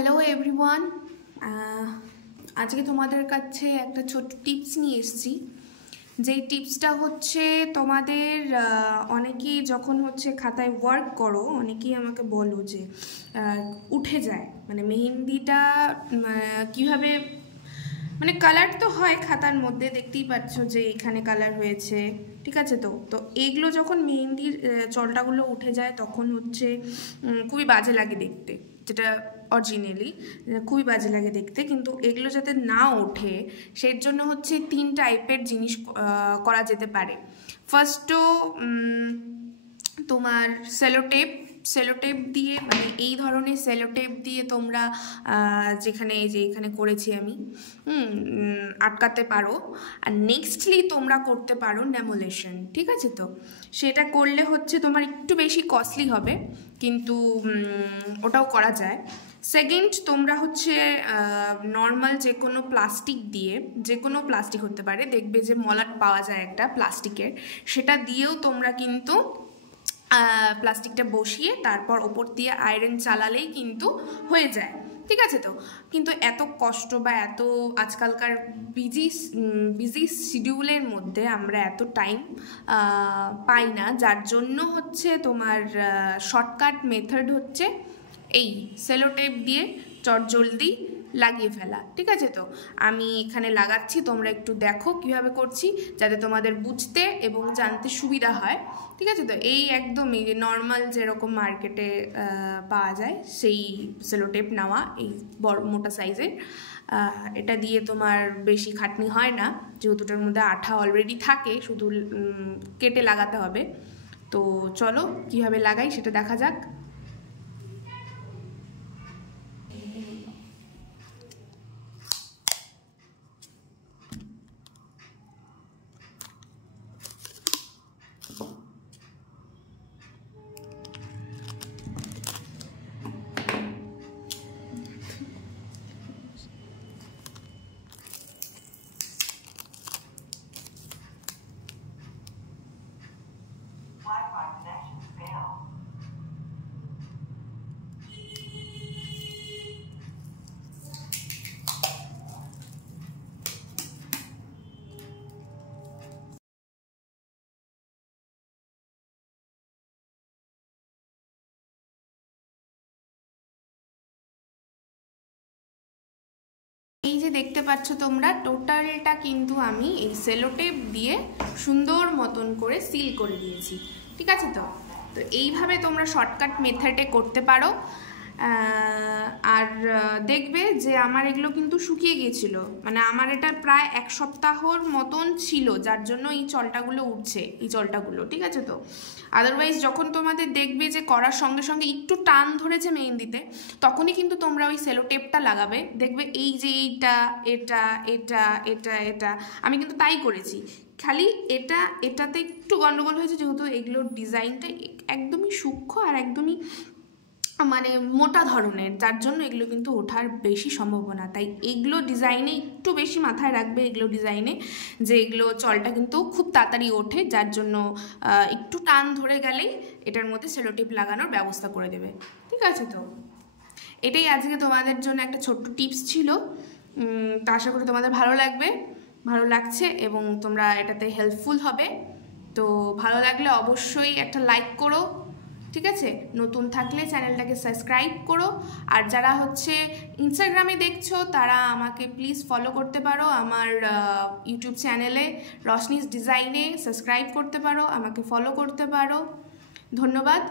Hello everyone, আজকে তোমাদের কাছে একটা ছোট্ট টিপস নিয়ে এসেছি। যেই টিপসটা হচ্ছে তোমাদের অনেকেই যখন হচ্ছে খাতায় ওয়ার্ক করো, অনেকেই আমাকে বলো যে উঠে যায়, মানে মেহেন্দিটা কীভাবে, মানে কালার তো হয় খাতার মধ্যে, দেখতেই পাচ্ছ যে এখানে কালার হয়েছে, ঠিক আছে। তো এগুলো যখন মেহেন্দির চলটাগুলো উঠে যায় তখন হচ্ছে খুবই বাজে লাগে দেখতে, যেটা অরিজিনালি খুবই বাজে লাগে দেখতে। কিন্তু এগুলো যাতে না ওঠে সেই জন্য হচ্ছে 3 টাইপের জিনিস করা যেতে পারে। ফার্স্টও তোমার সেলোটেপ দিয়ে, মানে এই ধরনের সেলোটেপ দিয়ে তোমরা যেখানে এখানে করেছি আমি আটকাতে পারো। আর নেক্সটলি তোমরা করতে পারো ল্যামিনেশন, ঠিক আছে। তো সেটা করলে হচ্ছে তোমার একটু বেশি কস্টলি হবে, কিন্তু ওটাও করা যায়। সেকেন্ড, তোমরা হচ্ছে নর্মাল যে কোনো প্লাস্টিক দিয়ে, যে কোনো প্লাস্টিক হতে পারে, দেখবে যে মলাট পাওয়া যায় একটা প্লাস্টিকের, সেটা দিয়েও তোমরা কিন্তু প্লাস্টিকটা বসিয়ে তারপর ওপর দিয়ে আয়রন চালালেই কিন্তু হয়ে যায়, ঠিক আছে। তো কিন্তু এত কষ্ট বা এত আজকালকার বিজি শিডিউলের মধ্যে আমরা এত টাইম পাই না, যার জন্য হচ্ছে তোমার শর্টকাট মেথড হচ্ছে এই সেলোটেপ দিয়ে চটজলদি লাগিয়ে ফেলা, ঠিক আছে। তো আমি এখানে লাগাচ্ছি, তোমরা একটু দেখো কিভাবে করছি, যাতে তোমাদের বুঝতে এবং জানতে সুবিধা হয়, ঠিক আছে। তো এই একদমই নর্মাল যেরকম মার্কেটে পাওয়া যায় সেই সেলোটেপ নেওয়া, এই বড় মোটা সাইজের। এটা দিয়ে তোমার বেশি খাটনি হয় না, যেহেতু এটার মধ্যে আঠা অলরেডি থাকে, শুধু কেটে লাগাতে হবে। তো চলো কিভাবে লাগাই সেটা দেখা যাক। এই যে দেখতে পাচ্ছ তোমরা, টোটালটা কিন্তু আমি এই সেলোটেপ দিয়ে সুন্দর মতন করে সিল করে দিয়েছি, ঠিক আছে। তো এইভাবে তোমরা শর্টকাট মেথডে করতে পারো। আর দেখবে যে আমার এগুলো কিন্তু শুকিয়ে গিয়েছিল, মানে আমার এটা প্রায় 1 সপ্তাহর মতন ছিল, যার জন্য এই চলটাগুলো উঠছে, এই চলটাগুলো, ঠিক আছে। তো আদারওয়াইজ যখন তোমাদের দেখবে যে করার সঙ্গে সঙ্গে একটু টান ধরেছে মেহেন্দিতে, তখনই কিন্তু তোমরা ওই সেলোটেপটা লাগাবে, দেখবে এই যে এইটা এটা এটা এটা এটা আমি কিন্তু তাই করেছি। খালি এটাতে একটু গন্ডগোল হয়েছে, যেহেতু এগুলোর ডিজাইনটা একদমই সূক্ষ্ম আর একদমই মানে মোটা ধরনের, যার জন্য এগুলো কিন্তু ওঠার বেশি সম্ভাবনা। তাই এগুলো ডিজাইনে একটু বেশি মাথায় রাখবে, এগুলো ডিজাইনে যে এগুলো চলটা কিন্তু খুব তাড়াতাড়ি ওঠে, যার জন্য একটু টান ধরে গেলেই এটার মধ্যে সেলোটেপ লাগানোর ব্যবস্থা করে দেবে, ঠিক আছে। তো এটাই আজকে তোমাদের জন্য একটা ছোট্ট টিপস ছিল। তা আশা করি তোমাদের ভালো লাগবে, ভালো লাগছে এবং তোমরা এটাতে হেল্পফুল হবে। তো ভালো লাগলে অবশ্যই একটা লাইক করো, ঠিক আছে। নতুন থাকলে চ্যানেলটাকে সাবস্ক্রাইব করো। আর যারা হচ্ছে ইনস্টাগ্রামে দেখছো তারা আমাকে প্লিজ ফলো করতে পারো, আমার ইউটিউব চ্যানেলে রশনিস ডিজাইনে সাবস্ক্রাইব করতে পারো, আমাকে ফলো করতে পারো। ধন্যবাদ।